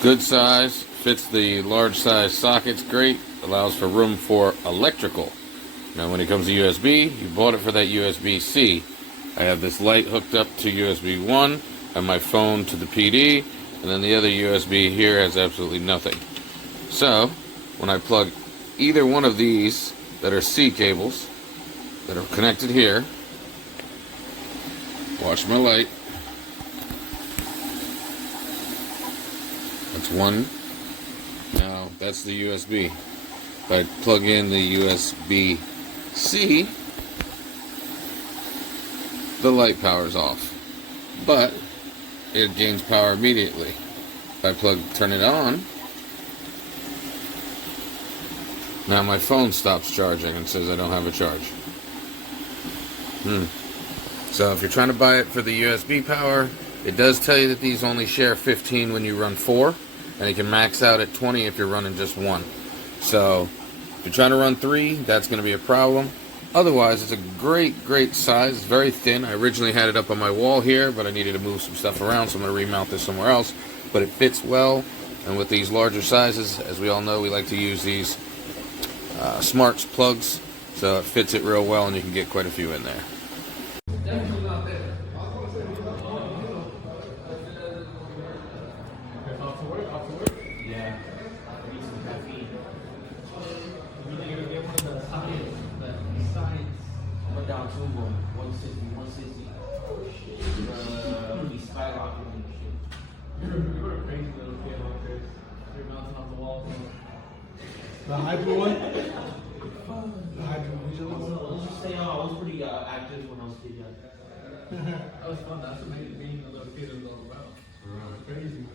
Good size, fits the large size sockets great, allows for room for electrical. Now when it comes to USB, you bought it for that USB-C. I have this light hooked up to USB 1, and my phone to the PD, and then the other USB here has absolutely nothing. So, when I plug either one of these that are C cables that are connected here, watch my light. That's one. Now, that's the USB. If I plug in the USB-C, the light powers off. But it gains power immediately. If I turn it on, now my phone stops charging and says I don't have a charge. So if you're trying to buy it for the USB power, it does tell you that these only share 15 when you run 4, and it can max out at 20 if you're running just 1. So if you're trying to run 3, that's going to be a problem. Otherwise, it's a great size. It's very thin. I originally had it up on my wall here, but I needed to move some stuff around, so I'm going to remount this somewhere else. But it fits well, and with these larger sizes, as we all know, we like to use these smarts plugs, so it fits it real well, and you can get quite a few in there. Down to 160, 160. Be skyrocketing and shit. You're a crazy little kid like this. You're bouncing off the wall. The hyper one? The hyper one. Let's just say I was pretty active when I was a kid. That was fun. That's what made being a little kid was all about. It's crazy.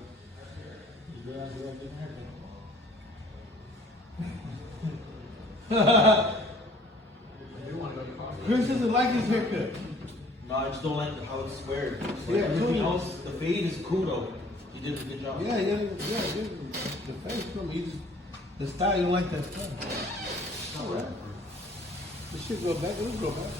Chris doesn't like his haircut. No, I just don't like how it's squared. Yeah, Everything else, the fade is cool though. You did a good job. Yeah. The face, you just, the style, you like that style. Alright. This should go back. It'll go back.